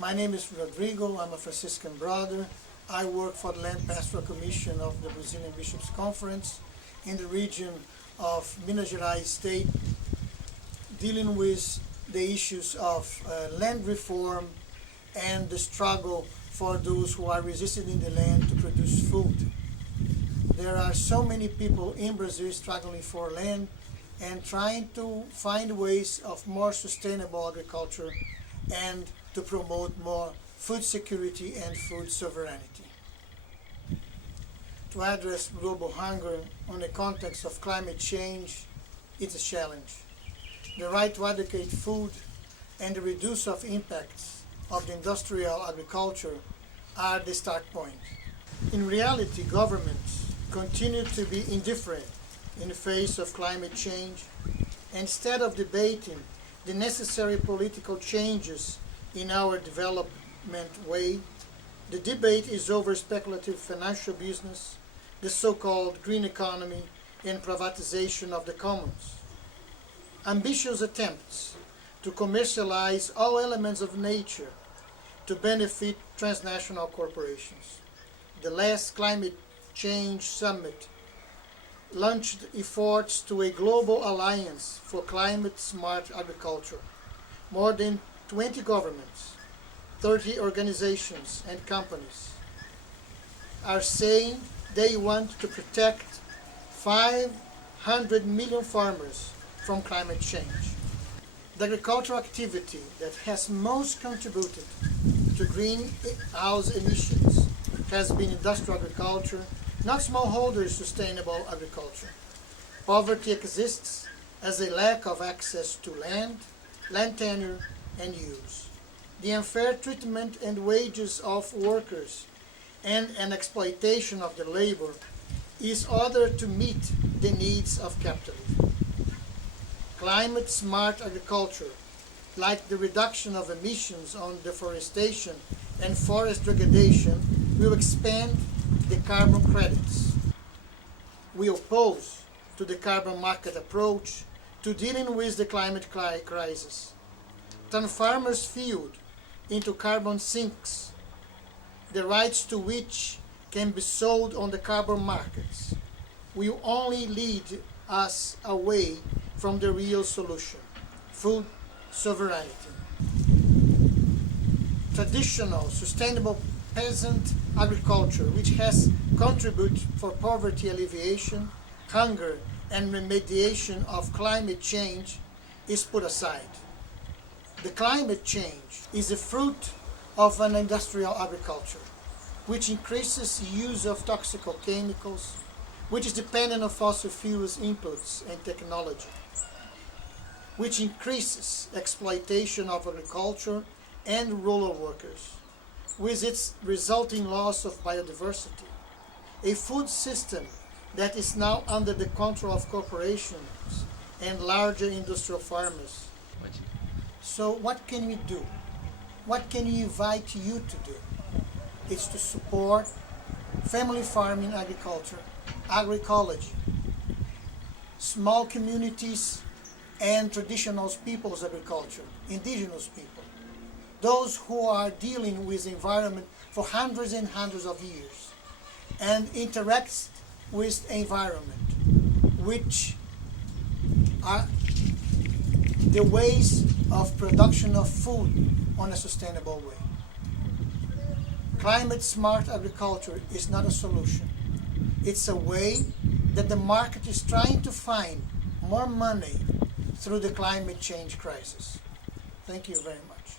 My name is Rodrigo. I'm a Franciscan brother. I work for the Land Pastoral Commission of the Brazilian Bishops' Conference in the region of Minas Gerais state, dealing with the issues of land reform and the struggle for those who are resisting in the land to produce food. There are so many people in Brazil struggling for land and trying to find ways of more sustainable agriculture and to promote more food security and food sovereignty. To address global hunger on the context of climate change is a challenge. The right to adequate food and the reduce of impacts of the industrial agriculture are the start point. In reality, governments continue to be indifferent in the face of climate change. Instead of debating the necessary political changes in our development way, the debate is over speculative financial business, the so-called green economy, and privatization of the commons. Ambitious attempts to commercialize all elements of nature to benefit transnational corporations. The last climate change summit launched efforts to a global alliance for climate-smart agriculture. More than 20 governments, 30 organizations and companies are saying they want to protect 500 million farmers from climate change. The agricultural activity that has most contributed to greenhouse emissions has been industrial agriculture, not smallholder sustainable agriculture. Poverty exists as a lack of access to land tenure and use. The unfair treatment and wages of workers and an exploitation of the labor is ordered to meet the needs of capitalism. Climate-smart agriculture, like the reduction of emissions on deforestation and forest degradation, will expand the carbon credits. We oppose to the carbon market approach to dealing with the climate crisis. Turn farmers' field into carbon sinks, the rights to which can be sold on the carbon markets, will only lead us away from the real solution, food sovereignty. Traditional, sustainable peasant agriculture, which has contributed for poverty alleviation, hunger, and remediation of climate change, is put aside. The climate change is a fruit of an industrial agriculture, which increases use of toxic chemicals, which is dependent on fossil fuels inputs and technology, which increases exploitation of agriculture and rural workers, with its resulting loss of biodiversity, a food system that is now under the control of corporations and larger industrial farmers. So what can we do? What can we invite you to do? It's to support family farming agriculture, agroecology, small communities and traditional peoples agriculture, indigenous people, those who are dealing with the environment for hundreds and hundreds of years and interact with the environment, which are the ways of production of food on a sustainable way. Climate-smart agriculture is not a solution. It's a way that the market is trying to find more money through the climate change crisis. Thank you very much.